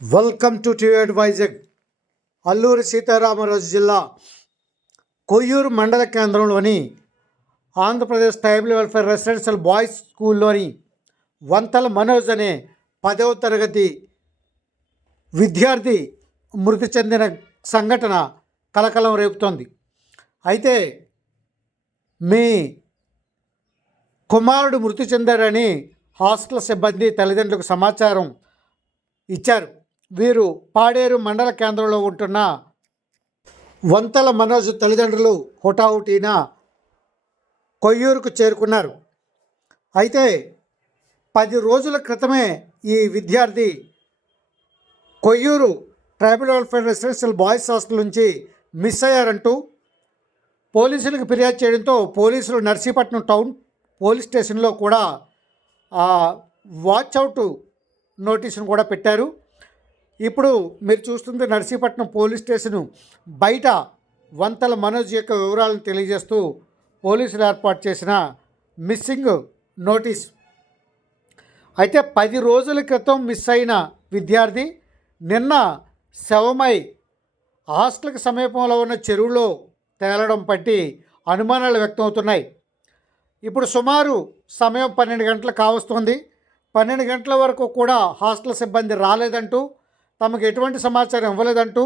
Welcome to TV advisor. Alluri Sitaramaraju జిల్లా కొయ్యూరు మండల కేంద్రంలోని Andhra Pradesh tribal welfare residential boys స్కూల్లోని వంతల మనోజ్ అనే 10వ తరగతి విద్యార్థి మృతి చెందిన సంఘటన కలకలం రేపుతోంది. అయితే మీ కుమారుడు మృతి చెందారని హాస్టల్ సిబ్బంది తల్లిదండ్రులకు సమాచారం ఇచ్చారు. వీరు పాడేరు మండల కేంద్రంలో ఉంటున్న వంతల మనోజ్ తల్లిదండ్రులు హుటాహుటీన కొయ్యూరుకు చేరుకున్నారు. అయితే 10 రోజుల క్రితమే ఈ విద్యార్థి Koyyuru tribal welfare residential boys hostel నుంచి మిస్ అయ్యారంటూ పోలీసులకు ఫిర్యాదు చేయడంతో పోలీసులు నర్సీపట్నం టౌన్ పోలీస్ స్టేషన్లో కూడా వాచ్అవుట్ నోటీసును కూడా పెట్టారు. ఇప్పుడు మీరు చూస్తుంది నర్సీపట్నం పోలీస్ స్టేషను బయట వంతల మనోజ్ యొక్క వివరాలను తెలియజేస్తూ పోలీసులు ఏర్పాటు చేసిన మిస్సింగ్ నోటీస్. అయితే 10 రోజుల క్రితం మిస్ అయిన విద్యార్థి నిన్న శవమై హాస్టల్కి సమీపంలో ఉన్న చెరువులో తేలడం పట్టి అనుమానాలు వ్యక్తమవుతున్నాయి. ఇప్పుడు సుమారు సమయం 12 గంటలు కావస్తుంది. 12 గంటల వరకు కూడా హాస్టల్ సిబ్బంది రాలేదంటూ, తమకు ఎటువంటి సమాచారం ఇవ్వలేదంటూ,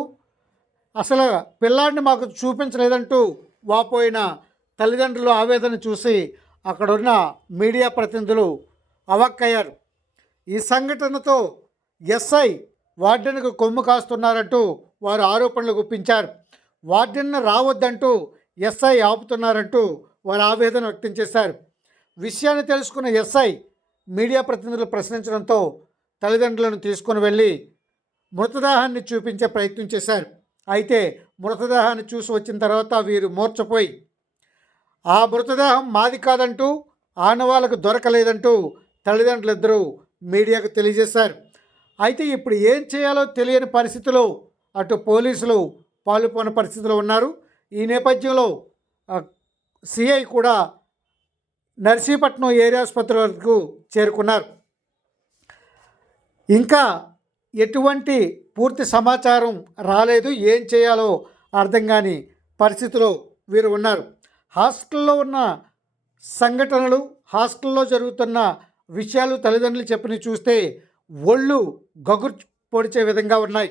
అసలు పిల్లాడిని మాకు చూపించలేదంటూ వాపోయిన తల్లిదండ్రులు ఆవేదన చూసి అక్కడున్న మీడియా ప్రతినిధులు అవాక్కయ్యారు. ఈ సంఘటనతో ఎస్ఐ వార్డెన్కు కొమ్ము కాస్తున్నారంటూ వారు ఆరోపణలు గుప్పించారు. వార్డెన్ రావద్దంటూ ఎస్ఐ ఆపుతున్నారంటూ వారు ఆవేదన వ్యక్తం చేశారు. విషయాన్ని తెలుసుకున్న ఎస్ఐ మీడియా ప్రతినిధులు ప్రశ్నించడంతో తల్లిదండ్రులను తీసుకుని వెళ్ళి మృతదేహాన్ని చూపించే ప్రయత్నం చేశారు. అయితే మృతదేహాన్ని చూసి వచ్చిన తర్వాత వీరు మూర్ఛపోయి ఆ మృతదేహం మాది కాదంటూ, ఆనవాళ్ళకు దొరకలేదంటూ తల్లిదండ్రులిద్దరూ మీడియాకు తెలియజేశారు. అయితే ఇప్పుడు ఏం చేయాలో తెలియని పరిస్థితిలో అటు పోలీసులు పాలుపోయిన పరిస్థితిలో ఉన్నారు. ఈ నేపథ్యంలో సిఐ కూడా నర్సీపట్నం ఏరియా ఆసుపత్రి వరకు చేరుకున్నారు. ఇంకా ఎటువంటి పూర్తి సమాచారం రాలేదు. ఏం చేయాలో అర్థం కాని పరిస్థితిలో వీరు ఉన్నారు. హాస్టల్లో ఉన్న సంఘటనలు, హాస్టల్లో జరుగుతున్న విషయాలు తల్లిదండ్రులు చెప్పని చూస్తే ఒళ్ళు గగురు పొడిచే విధంగా ఉన్నాయి.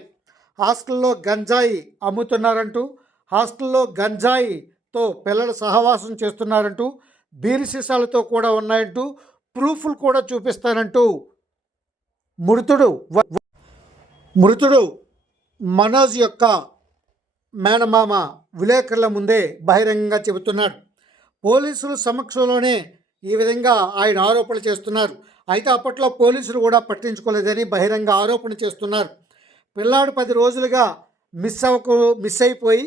హాస్టల్లో గంజాయి అమ్ముతున్నారంటూ, హాస్టల్లో గంజాయితో పిల్లలు సహవాసం చేస్తున్నారంటూ, బీరు సీసాలతో కూడా ఉన్నాయంటూ, ప్రూఫ్లు కూడా చూపిస్తానంటూ మృతుడు మనోజ్ యొక్క మేనమామ విలేకరుల ముందే బహిరంగంగా చెబుతున్నాడు. పోలీసుల సమక్షంలోనే ఈ విధంగా ఆయన ఆరోపణలు చేస్తున్నారు. అయితే అప్పట్లో పోలీసులు కూడా పట్టించుకోలేదని బహిరంగ ఆరోపణ చేస్తున్నారు. పిల్లాడు 10 రోజులుగా మిస్ అయిపోయి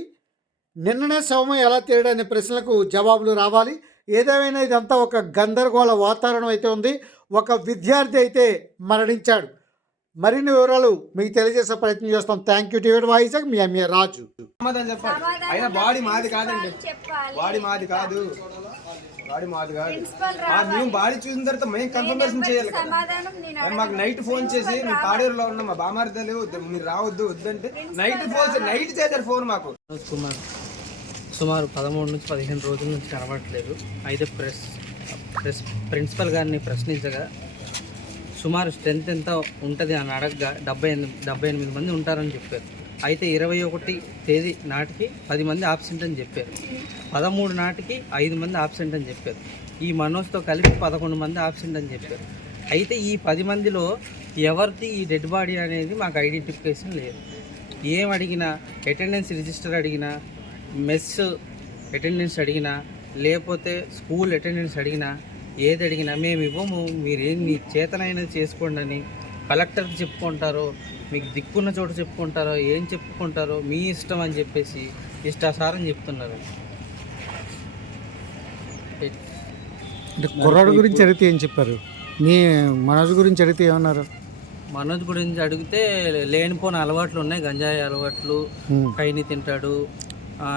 నిన్ననే శవమై ఎలా తేలడనే ప్రశ్నలకు జవాబులు రావాలి. ఏదేమైనా ఇదంతా ఒక గందరగోళ వాతావరణం అయితే ఉంది. ఒక విద్యార్థి అయితే మరణించాడు. మరిన్ని వివరాలు మీకు తెలియజేసే ప్రయత్నం చేస్తాం. Thank you TV voice. మీ ఎంఏ రాజు. అయినా బాడీ మాది కాదండి, బాడీ మాది కాదు, మేము బాడీ చూసిన తర్వాత మేము కన్ఫర్మేషన్ చేయాలి కదా. మాకు నైట్ ఫోన్ చేసి మేము పాడేరులో ఉన్నాం, మా బామార్దలు మీరు రావద్దు వద్దంటే నైట్ చేశారు ఫోన్ మాకు. సుమారు 13 నుంచి 15 రోజుల నుంచి కనబడట్లేదు. అయితే ప్రిన్సిపల్ గారిని ప్రశ్నించగా సుమారు స్ట్రెంత్ ఎంత ఉంటుంది అని అడగగా 78 మంది ఉంటారని చెప్పారు. అయితే 21 తేదీ నాటికి 10 మంది ఆబ్సెంట్ అని చెప్పారు. 13 నాటికి 5 మంది ఆబ్సెంట్ అని చెప్పారు. ఈ మనోజ్తో కలిపి 11 మంది ఆబ్సెంట్ అని చెప్పారు. అయితే ఈ 10 మందిలో ఎవరిది ఈ డెడ్ బాడీ అనేది మాకు ఐడెంటిఫికేషన్ లేదు. ఏం అడిగినా, అటెండెన్స్ రిజిస్టర్ అడిగినా, మెస్ అటెండెన్స్ అడిగినా, లేకపోతే స్కూల్ అటెండెన్స్ అడిగినా, ఏది అడిగినా మేము ఇవ్వము, మీరేం మీ చేతనైనా చేసుకోండి అని కలెక్టర్కి చెప్పుకుంటారో, మీకు దిక్కున్న చోట చెప్పుకుంటారో, ఏం చెప్పుకుంటారో మీ ఇష్టం అని చెప్పేసి ఇష్టాసారం చెప్తున్నారు. కుర్రాడు గురించి అడిగితే ఏం చెప్పారు? మీ మనోజ్ గురించి అడిగితే ఏమన్నారు? మనోజ్ గురించి అడిగితే లేనిపోని అలవాట్లు ఉన్నాయి, గంజాయి అలవాట్లు, కైని తింటాడు,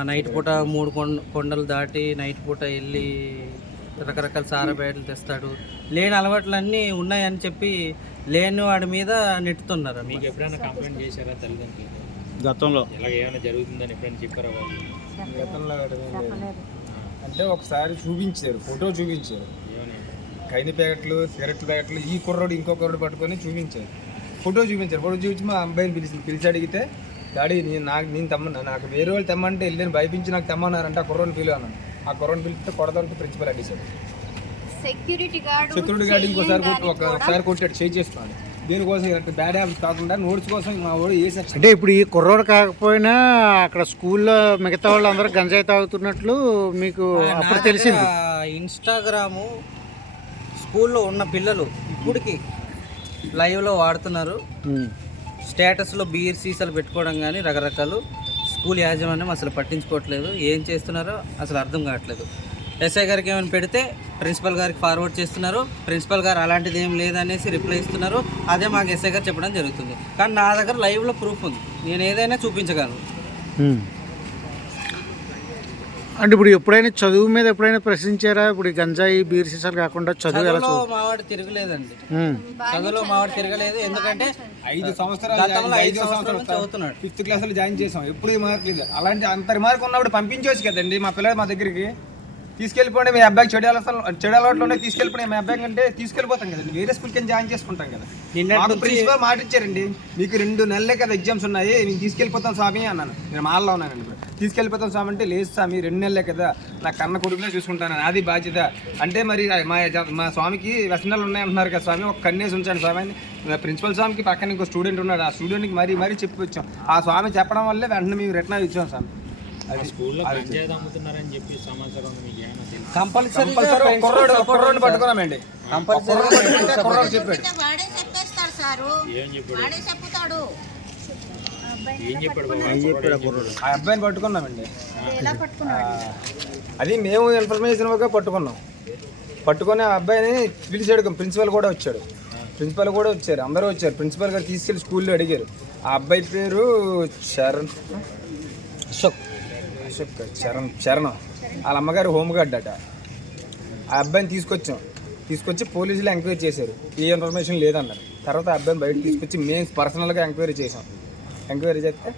నైట్ పూట 3 కొండలు దాటి నైట్ పూట వెళ్ళి రకరకాల సారా బయటలు తెస్తాడు, లేని అలవాట్లన్నీ ఉన్నాయని చెప్పి లేని వాడి మీద నెట్టుతున్నారు. మీకు ఎప్పుడైనా కంప్లైంట్ చేశారా తల్లిదండ్రులు గతంలో ఇలాగ ఏమైనా జరుగుతుందని ఎప్పుడైనా చెప్పారా వాళ్ళు? గతంలో అంటే ఒకసారి చూపించారు, ఫోటో చూపించారు, ఏమని? ఖైనీ ప్యాకెట్లు, సిగరెట్ ప్యాకెట్లు, ఈ కుర్రోడు ఇంకో కుర్రోడు పట్టుకొని చూపించారు, ఫోటో చూపించి మా అబ్బాయిని పిలిచి అడిగితే డాడీ నాకు వేరే వాళ్ళు తెమ్మంటే వెళ్ళి భయపించి నాకు తెమ్మన్నారంటే ఆ కుర్రోని పిలువ అన్నాను. ఆ కుర్రోని పిలిస్తే కొడదానికి ప్రిన్సిపల్ అడిగాడు. సెక్యూరిటీ గార్డ్ ఇంకోసారి ఒకసారి కొట్టాడు, చేయి చేసుకోవాలి. దీనికోసం బ్యాడ్ హ్యాబిట్స్ కాకుండా నోట్స్ కోసం మా వాడు వేసాడు. అంటే ఇప్పుడు ఈ కుర్రోడు కాకపోయినా అక్కడ స్కూల్లో మిగతా వాళ్ళు అందరూ గంజాయి తాగుతున్నట్లు మీకు అప్పుడు తెలిసింది. ఇన్స్టాగ్రాము స్కూల్లో ఉన్న పిల్లలు ఇప్పటికి లైవ్లో వాడుతున్నారు. స్టేటస్లో బీర్ సీసాలు పెట్టుకోవడం కానీ రకరకాలు. స్కూల్ యాజమాన్యం అసలు పట్టించుకోవట్లేదు, ఏం చేస్తున్నారో అసలు అర్థం కావట్లేదు. ఎస్ఐ గారికి ఏమైనా పెడితే ప్రిన్సిపల్ గారికి ఫార్వర్డ్ చేస్తున్నారు. ప్రిన్సిపల్ గారు అలాంటిది ఏం లేదనేసి రిప్లై ఇస్తున్నారు. అదే మాకు ఎస్ఐ గారు చెప్పడం జరుగుతుంది. కానీ నా దగ్గర లైవ్లో ప్రూఫ్ ఉంది, నేను ఏదైనా చూపించగలను. అంటే ఇప్పుడు ఎప్పుడైనా చదువు మీద ఎప్పుడైనా ప్రశ్నించారా? ఇప్పుడు ఈ గంజాయి బీర్ సీసాలు కాకుండా చదువు ఎలా చదువులో మావాడు తిరగలేదండి. చదువులో మావాడు తిరగలేదు, ఎందుకంటే 5 సంవత్సరాలు గతంలో 5 సంవత్సరాలు చదువుతున్నాడు. 5th క్లాసులో జాయిన్ చేసాం, ఎప్పుడు మార్క్ లేదు. అలాంటి అంత మార్క్ ఉన్నప్పుడు పంపించవచ్చు కదండి మా పిల్లలు మా దగ్గరికి. తీసుకెళ్ళిపోండి, మీ అబ్బాయికి చెడు అలవాట్లు ఉంటే తీసుకెళ్ళిపోయి మీ అబ్బాయి అంటే తీసుకెళ్ళిపోతాం కదండి, వేరే స్కూల్కి జాయిన్ చేసుకుంటాం కదా. మాకు ప్రిన్సిపల్ మాట ఇచ్చారండి, మీకు 2 నెలలే కదా ఎగ్జామ్స్ ఉన్నాయి, నేను తీసుకెళ్ళిపోతాం స్వామి అన్నాను. నేను మాల్లో ఉన్నానండి. ఇప్పుడు తీసుకెళ్ళిపోతాం స్వామి అంటే లేదు స్వామి 2 నెలలే కదా, నా కన్న కొడుకునే చూసుకుంటాను, అది బాధ్యత అంటే. మరి మా స్వామికి వ్యసనాలు ఉన్నాయంటున్నారు కదా స్వామి, ఒక కన్నేసి ఉంచాను స్వామి అని. ప్రిన్సిపల్ స్వామికి పక్కన ఇంకో స్టూడెంట్ ఉన్నాడు, ఆ స్టూడెంట్కి మరీ చెప్పి వచ్చాం. ఆ స్వామి చెప్పడం వల్లే వెంటనే మేము రిటర్న్ ఇచ్చాం స్వామి. అది స్కూల్లో గంజాయి అమ్ముతున్నారని చెప్పి సమాచారం మీకు ఏమైనా తెలుసు? కంపల్సరీ కుర్రోడ్ని పట్టుకున్నామండి. కుర్రోడు చెప్పాడు. ఏం చెప్పాడు? ఏం చెప్పాడు? ఆ అబ్బాయిని పట్టుకున్నామండి. అది మేము ఇన్ఫర్మేషన్ ఇవ్వగా పట్టుకొని ఆ అబ్బాయిని పిలిచాడు. ప్రిన్సిపల్ కూడా వచ్చారు, అందరూ వచ్చారు. ప్రిన్సిపల్ గారు తీసుకెళ్ళి స్కూల్లో అడిగారు. ఆ అబ్బాయి పేరు చరణ్, వాళ్ళ అమ్మగారు హోంగార్డ్ అట. ఆ అబ్బాయిని తీసుకొచ్చి పోలీసులు ఎంక్వైరీ చేశారు, ఏ ఇన్ఫర్మేషన్ లేదన్నారు. తర్వాత ఆ అబ్బాయిని బయట తీసుకొచ్చి మేము పర్సనల్గా ఎంక్వైరీ చేసాం. ఎంక్వైరీ చేస్తే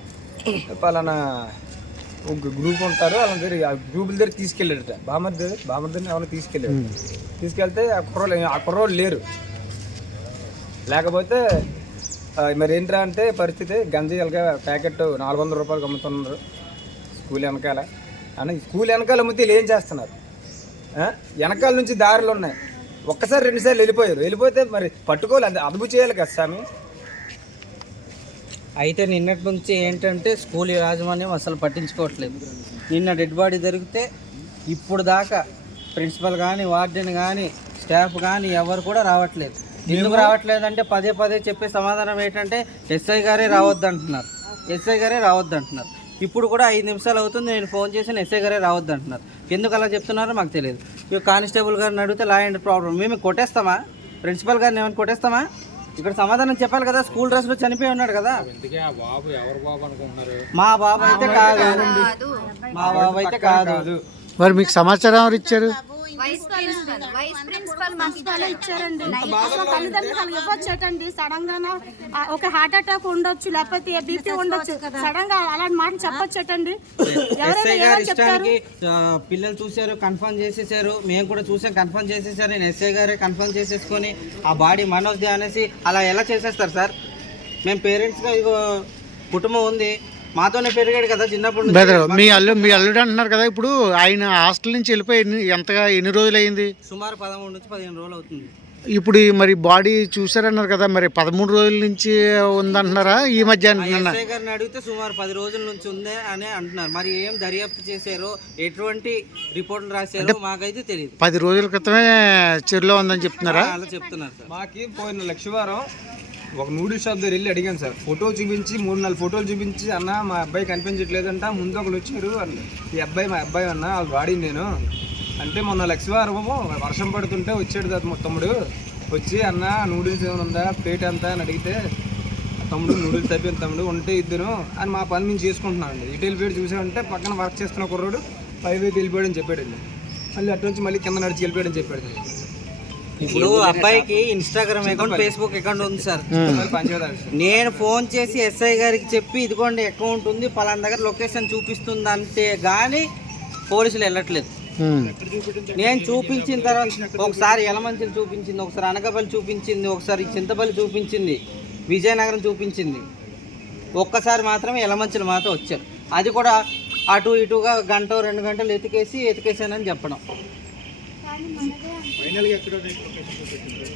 పలానా ఒక గ్రూప్ ఉంటారు, వాళ్ళ దగ్గర ఆ గ్రూపుల దగ్గర తీసుకెళ్ళాడట. బామర్దని ఎవరైనా తీసుకెళ్తే ఆ కుర్రోళ్ళు లేరు. లేకపోతే మరి ఏంట్రా అంటే పరిస్థితి, గంజాయిలుగా ప్యాకెట్ 400 రూపాయలకు అమ్ముతున్నారు స్కూల్ వెనకాల. అని స్కూల్ వెనకాల అమ్మితే ఏం చేస్తున్నారు? వెనకాల నుంచి దారులు ఉన్నాయి, ఒక్కసారి 2 సార్లు వెళ్ళిపోతే మరి పట్టుకోవాలి, అదుపు చేయాలి కదా స్వామి. అయితే నిన్నటి నుంచి ఏంటంటే స్కూల్ యాజమాన్యం అసలు పట్టించుకోవట్లేదు. నిన్న డెడ్ బాడీ దొరికితే ఇప్పుడు దాకా ప్రిన్సిపల్ కానీ వార్డెన్ కానీ స్టాఫ్ కానీ ఎవరు కూడా రావట్లేదు. ఎందుకు రావట్లేదంటే పదే చెప్పే సమాధానం ఏంటంటే ఎస్ఐ గారే రావద్దంటున్నారు. ఇప్పుడు కూడా 5 నిమిషాలు అవుతుంది, నేను ఫోన్ చేసి ఎస్ఐ గారే రావద్దంటున్నారు. ఎందుకు అలా చెప్తున్నారో మాకు తెలియదు. ఇక కానిస్టేబుల్ గారిని అడిగితే లా అండ్ ప్రాబ్లం. మేము కొట్టేస్తామా? ప్రిన్సిపల్ గారిని ఏమైనా కొట్టేస్తామా? ఇక్కడ సమాధానం చెప్పాలి కదా. స్కూల్ డ్రెస్లో చనిపోయి ఉన్నాడు కదా. ఎవరు బాబు అనుకుంటున్నారు? మా బాబు అయితే కాదు. మరి మీకు సమాచారం ఎవరు ఇచ్చారు? వైస్ ప్రిన్సిపల్ ఇచ్చారండి. అసలు తల్లిదండ్రులు ఇవ్వచ్చేటండి. సడన్ గా ఒక హార్ట్ అటాక్ ఉండొచ్చు, లేకపోతే బీపీ ఉండొచ్చు, సడన్ గా అలాంటి మాటలు చెప్పొచ్చేటండి. ఎస్ఐ గారి ఇష్టానికి పిల్లలు చూశారు, కన్ఫర్మ్ చేసేసారు. మేము కూడా చూసాం, కన్ఫర్మ్ చేసేసారు. నేను ఎస్ఐ గారే కన్ఫర్మ్ చేసేసుకొని ఆ బాడీ మనోజ్ది అనేసి అలా ఎలా చేసేస్తారు సార్? మేము పేరెంట్స్గా ఇగో కుటుంబం ఉంది, మాతోనే పెరిగాడు కదా చిన్నప్పుడు. మీ అల్లుడు అంటున్నారు కదా, ఇప్పుడు ఆయన హాస్టల్ నుంచి వెళ్ళిపోయి ఎన్ని రోజులు అయింది? సుమారు 13 నుంచి 15 రోజులు అవుతుంది. ఇప్పుడు మరి బాడీ చూసారన్నారు కదా, మరి 13 రోజుల నుంచి ఉందంటున్నారా ఈ మధ్య? ఎస్ఐ గారిని అడిగితే సుమారు 10 రోజుల నుంచి ఉంది అని అంటున్నారు. మరి ఏం దర్యాప్తు చేశారో, ఎటువంటి రిపోర్టులు రాశారో మాకైతే తెలియదు. 10 రోజుల క్రితమే చెరులో ఉందని చెప్తున్నారా? అలా చెప్తున్నారు సార్. మాకి పోయిన లక్షవారం ఒక నూడిల్స్ షాప్ దగ్గర వెళ్ళి అడిగాను సార్. ఫోటో చూపించి 3-4 ఫోటోలు చూపించి, అన్న మా అబ్బాయి కనిపించట్లేదంట. ముందు ఒకరు వచ్చారు అన్న, ఈ అబ్బాయి మా అబ్బాయి అన్న, వాళ్ళు వాడింది నేను అంటే. మొన్న లక్షవారము వర్షం పడుతుంటే వచ్చాడు తమ్ముడు, వచ్చి అన్న నూడిల్స్ ఏమైనా ఉందా, ప్లేట్ ఎంత అని అడిగితే, తమ్ముడు నూడిల్స్ అయిపోయింది తమ్ముడు, ఉంటే ఇద్దరు అని మా పని మేము చేసుకుంటున్నాం అండి. ఇటు వెళ్ళిపోయాడు చూసామంటే పక్కన వర్క్ చేస్తున్న కుర్రోడు పైవైపు వెళ్ళిపోయాడని చెప్పాడండి. మళ్ళీ అటు నుంచి మళ్ళీ కింద నడిచి వెళ్ళిపోయాడని చెప్పాడు. ఇప్పుడు అబ్బాయికి ఇన్స్టాగ్రామ్ అకౌంట్, ఫేస్బుక్ అకౌంట్ ఉంది సార్. పంచదార నేను ఫోన్ చేసి ఎస్ఐ గారికి చెప్పి ఇదిగోండి అకౌంట్ ఉంది, పలానా దగ్గర లొకేషన్ చూపిస్తుంది అంటే కానీ పోలీసులు వెళ్ళట్లేదు. నేను చూపించిన తర్వాత ఒకసారి యలమంచిలు చూపించింది, ఒకసారి అనకాపల్లి చూపించింది, ఒకసారి చింతపల్లి చూపించింది, విజయనగరం చూపించింది. ఒక్కసారి మాత్రమే యలమంచిలు మాత్రం వచ్చారు. అది కూడా అటు ఇటుగా గంట 2 గంటలు ఎతికేసానని చెప్పడం.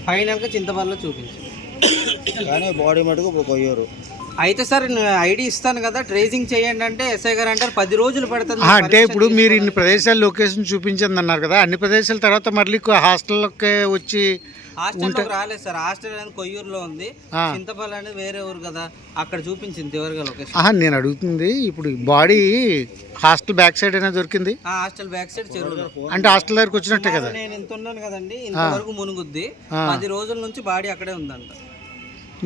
ఫైనల్గా చింతపల్లిలో చూపించింది. కానీ బాడీ మటుకు పోయారు. అయితే సార్ ఐడి ఇస్తాను కదా, ట్రేసింగ్ చేయండి అంటే ఎస్ఐ గారు అంటారు 10 రోజులు పడుతుంది. అంటే ఇప్పుడు మీరు ఇన్ని ప్రదేశాలు లొకేషన్ చూపించింది అన్నారు కదా, అన్ని ప్రదేశాల తర్వాత మళ్ళీ హాస్టల్లోకి వచ్చి హాస్టల్లోకి రాలేదు సార్. హాస్టల్ అనేది కొయ్యూరులో ఉంది, చింతపల్లి అనేది వేరే ఊరు కదా, అక్కడ చూపించింది చివరిగా లొకేషన్. నేను అడుగుతుంది ఇప్పుడు బాడీ హాస్టల్ బ్యాక్ సైడ్ అయినా దొరికింది. హాస్టల్ బ్యాక్ సైడ్ చెరువులో. అంటే హాస్టల్ దగ్గరకు వచ్చినట్టే కదా. నేను ఇంత ఉన్నాను కదండి, ఇంతవరకు మునుగుద్ది. 10 రోజుల నుంచి బాడీ అక్కడే ఉందంట.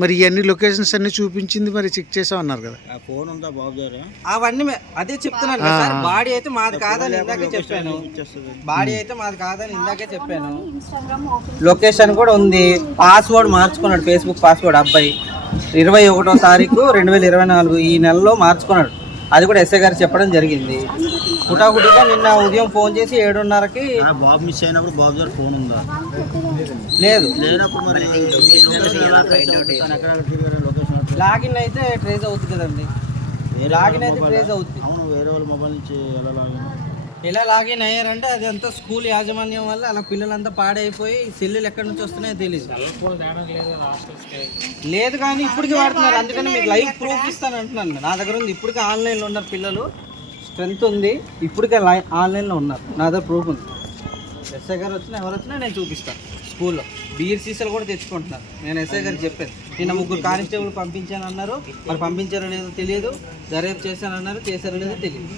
మరి ఇవన్నీ లొకేషన్స్ అన్ని చూపించింది, మరి చెక్ చేసామన్నారు కదా. ఫోన్ ఉందా బాబు గారు? అవన్నీ అదే చెప్తున్నాను కదా సార్. బాడీ అయితే మాది కాదని ఇందాకే చెప్పాను. బాడీ అయితే మాది కాదని ఇందాకే చెప్పాను. లొకేషన్ కూడా ఉంది. పాస్వర్డ్ మార్చుకున్నాడు, ఫేస్బుక్ పాస్వర్డ్ అబ్బాయి 21వ తారీఖు 2024 ఈ నెలలో మార్చుకున్నాడు. అది కూడా ఎస్ఐ గారు చెప్పడం జరిగింది. హుటాహుటిగా నిన్న ఉదయం ఫోన్ చేసి 7:30కి బాబు మిస్ అయినప్పుడు బాబు గారు ఫోన్ ఉందా? లేదు, లేనప్పుడు మరి లాగిన్ అయితే ట్రేస్ అవుతుంది కదండి. లాగిన్ అయితే ట్రేస్ అవుతుంది. అవును, వేరే వాళ్ళ మొబైల్ నుంచి ఎలా లాగిన్? ఎలా లాగిన్ అయ్యారంటే అది అంతా స్కూల్ యాజమాన్యం వల్ల అలా పిల్లలంతా పాడైపోయి సెల్లులు ఎక్కడి నుంచి వస్తున్నాయో తెలియదు. లేదు కానీ ఇప్పటికీ వాడుతున్నారు. అందుకని మీకు లైవ్ ప్రూఫ్ ఇస్తాను అంటున్నాను. నా దగ్గర ఉంది. ఇప్పటికీ ఆన్లైన్లో ఉన్నారు పిల్లలు, స్ట్రెంత్ ఉంది. ఇప్పటికే ఆన్లైన్లో ఉన్నారు. నా దగ్గర ప్రూఫ్ ఉంది. ఎస్ఐ గారు వచ్చినా ఎవరు వచ్చినా నేను చూపిస్తాను. స్కూల్లో బీర్ సీసాలు కూడా తెచ్చుకుంటున్నారు. నేను ఎస్ఐ గారికి చెప్పాను. నిన్న 3 కానిస్టేబుల్ పంపించాను అన్నారు. మరి పంపించారో లేదో తెలియదు. దర్యాప్తు చేశానన్నారు, చేశారో లేదో తెలియదు.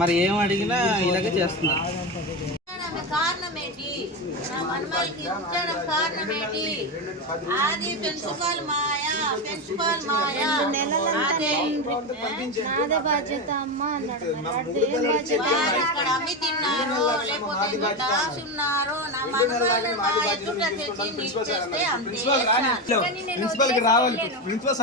మరి ఏం అడిగినా ఇలాగే చేస్తున్నారు. కారణమేంటి? నా మనమల్కి ఉంచడం కారణమేంటి? అది ప్రిన్సిపాల్ మాయా, ప్రిన్సిపాల్ మాయా. నాదే బాధ్యత అమ్మ అన్నాడు. ఇక్కడ అమ్మి తిన్నారు, లేకపోతే ఇంకా దాచున్నారు. నా మనమల్ని మా ఎదుట తెచ్చి మీకు చేస్తే అంతే. ప్రిన్సిపల్కి రావాలి. ప్రిన్సిపల్